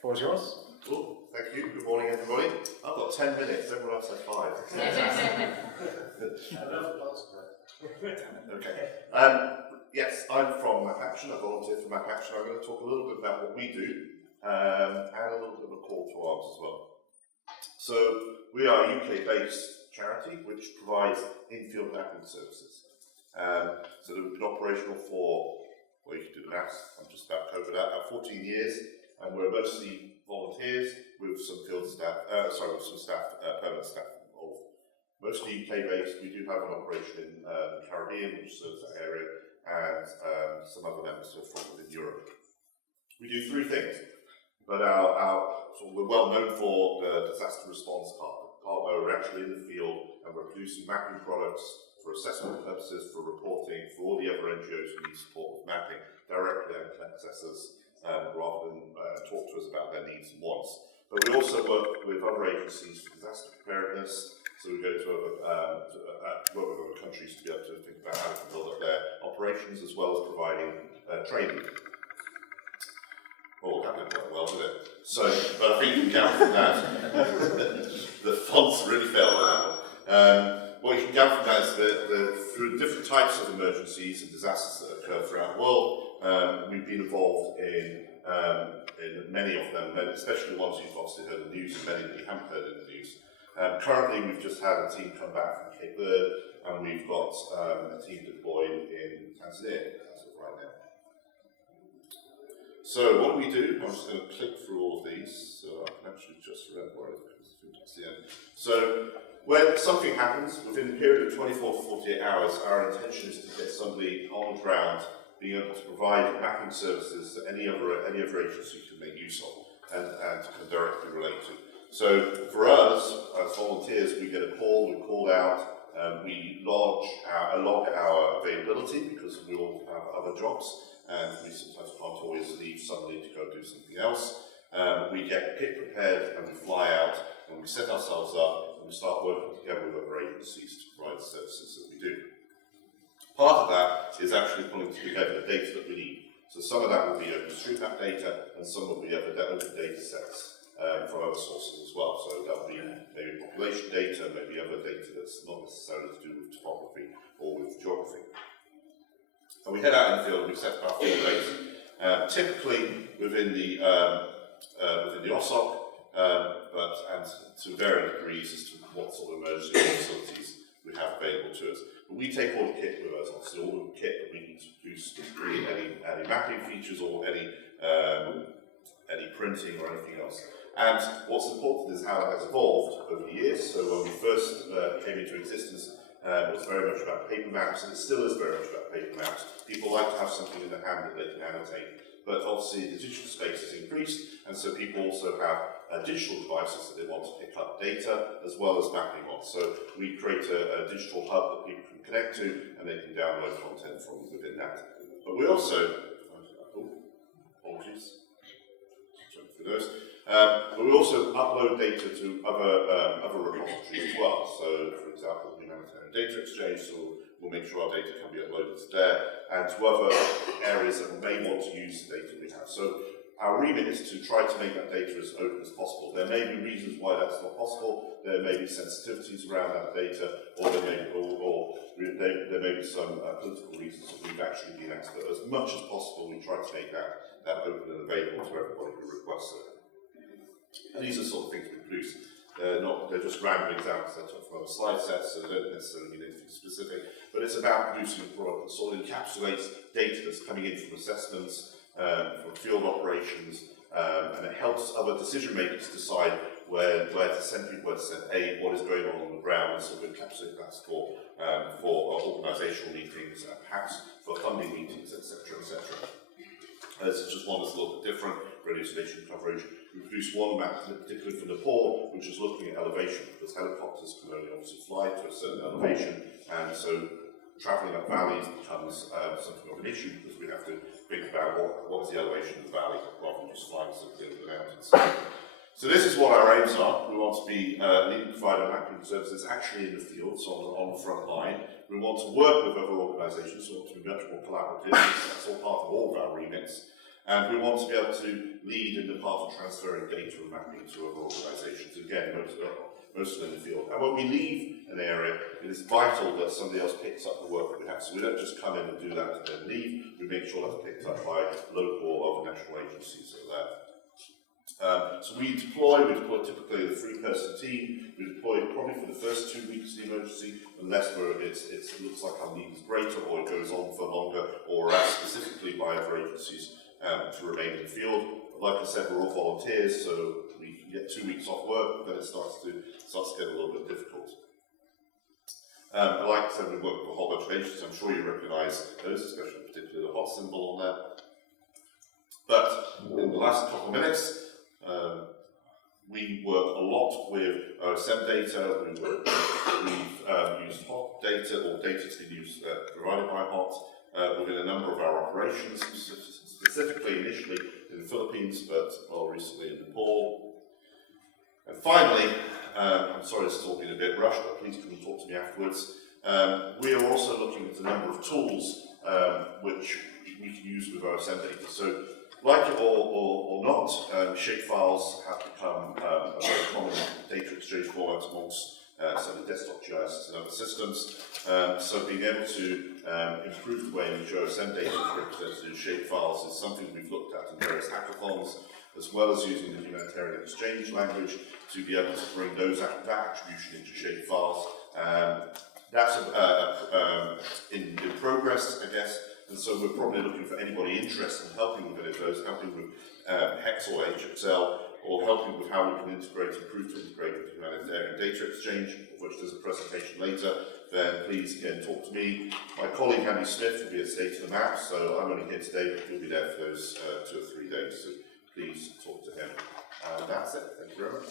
floor is yours. Cool, thank you. Good morning, everybody. I've got 10 minutes, everyone else has 5. Okay. Yes, I'm from MapAction. I volunteer for MapAction. I'm going to talk a little bit about what we do and a little bit of a call to arms as well. So, we are a UK-based charity which provides in-field mapping services. So we've been operational for, well, you can do the maths, I'm just about covered out, about 14 years, and we're mostly volunteers with some field staff, with some staff, permanent staff involved. Mostly UK-based. We do have an operation in the Caribbean, which serves that area, and some other members are from within Europe. We do 3 things, but we're well known for the disaster response part where we're actually in the field and we're producing mapping products for assessment purposes, for reporting, for all the other NGOs who need support with mapping, directly and access us rather than talk to us about their needs and wants. But we also work with other agencies for disaster preparedness, so we go to work with other countries to be able to think about how to build up their operations as well as providing training. Oh, that didn't work well, did it? So, but I think you can count from that. The fonts really failed on that one. What you can count from that is that through different types of emergencies and disasters that occur throughout the world, we've been involved in many of them, especially ones you've obviously heard in the news and many that you haven't heard in the news. Currently, we've just had a team come back from Cape Verde, and we've got a team deployed in Tanzania as of right now. So what do we do? I'm just going to click through all of these, so I can actually just remember where it is because that's the end. So when something happens, within the period of 24 to 48 hours, our intention is to get somebody on the ground being able to provide mapping services that any other agency can make use of and can directly relate to. So for us, as volunteers, we get a call, we're called out, we log our availability because we all have other jobs and we sometimes can't always leave suddenly to go do something else. We get kit prepared and we fly out and we set ourselves up and we start working together with other agencies to provide the services that we do. Part of that is actually pulling together the data that we need. So some of that will be OpenStreetMap data and some will be other data sets from other sources as well. So that will be maybe population data, maybe other data that's not necessarily to do with topography or with geography. And we head out in the field and we set up our field base, typically within the OSOC, and to varying degrees as to what sort of emergency facilities we have available to us. But we take all the kit with us, obviously all the kit that we need to produce to create any mapping features or any printing or anything else. And what's important is how that has evolved over the years. So when we first came into existence, it was very much about paper maps, and it still is very much about paper maps. People like to have something in their hand that they can annotate. But obviously the digital space has increased, and so people also have digital devices that they want to pick up data as well as mapping on. So we create a digital hub that people can connect to, and they can download content from within that. But we also, apologies, jump through those. But we also upload data to other repositories as well. So, for example, the Humanitarian Data Exchange, so we'll make sure our data can be uploaded to there, and to other areas that may want to use the data we have. So our remit is to try to make that data as open as possible. There may be reasons why that's not possible. There may be sensitivities around that data, or there may be some political reasons that we've actually been asked. But as much as possible, we try to make that open and available to everybody who requests it. And these are the sort of things we produce. They're just random examples I took from other slide sets, so they don't necessarily mean anything specific. But it's about producing a product that sort of encapsulates data that's coming in from assessments, from field operations, and it helps other decision makers decide where to send people, where to send aid, what is going on the ground, and sort of encapsulate that for organisational meetings, perhaps for funding meetings, etc., etc. This is just one that's a little bit different, radio station coverage. We produced one map, particularly for Nepal, which is looking at elevation, because helicopters can only obviously fly to a certain elevation, and so travelling up valleys becomes something of an issue, because we have to think about what is the elevation of the valley, rather than just flying simply over the mountains. So this is what our aims are. We want to be leading provider of mapping services actually in the field, so on the front line. We want to work with other organisations, so we want to be much more collaborative. That's all part of all of our remits. And we want to be able to lead in the part of transferring data and mapping to other organisations. Again, mostly in the field. And when we leave an area, it is vital that somebody else picks up the work that we have. So we don't just come in and do that and then leave. We make sure that's picked up by local or other national agencies like that. So we deploy typically a 3-person team. We deploy probably for the first 2 weeks of the emergency, unless it looks like our need is greater, or it goes on for longer, or asked specifically by other agencies to remain in the field. But like I said, we're all volunteers, so we can get 2 weeks off work, but then it starts to get a little bit difficult. Like I said, we work with a whole bunch of agencies. I'm sure you recognise those, especially particularly the hot symbol on there. But in the last couple of minutes, we work a lot with OSM data. We've used hot data, or data to be used provided by hot, within a number of our operations, specifically initially in the Philippines, but more recently in Nepal. And finally, I'm sorry this has all been a bit rushed, but please come and talk to me afterwards. We are also looking at a number of tools which we can use with OSM data. So, like it or not, shapefiles have become a very common data exchange format amongst some of the desktop GIS and other systems. So being able to improve the way in which OSM data is represented in shapefiles is something we've looked at in various hackathons, as well as using the Humanitarian Exchange language to be able to bring that attribution into shapefiles. That's in progress, I guess. And so we're probably looking for anybody interested in helping with any of those, helping with HEX or HXL, or helping with how we can improve to integrate with Humanitarian Data Exchange, of which there's a presentation later. Then please again talk to me. My colleague Andy Smith will be at State of the Map, so I'm only here today, but he'll be there for those 2 or 3 days. So please talk to him. And that's it. Thank you very much.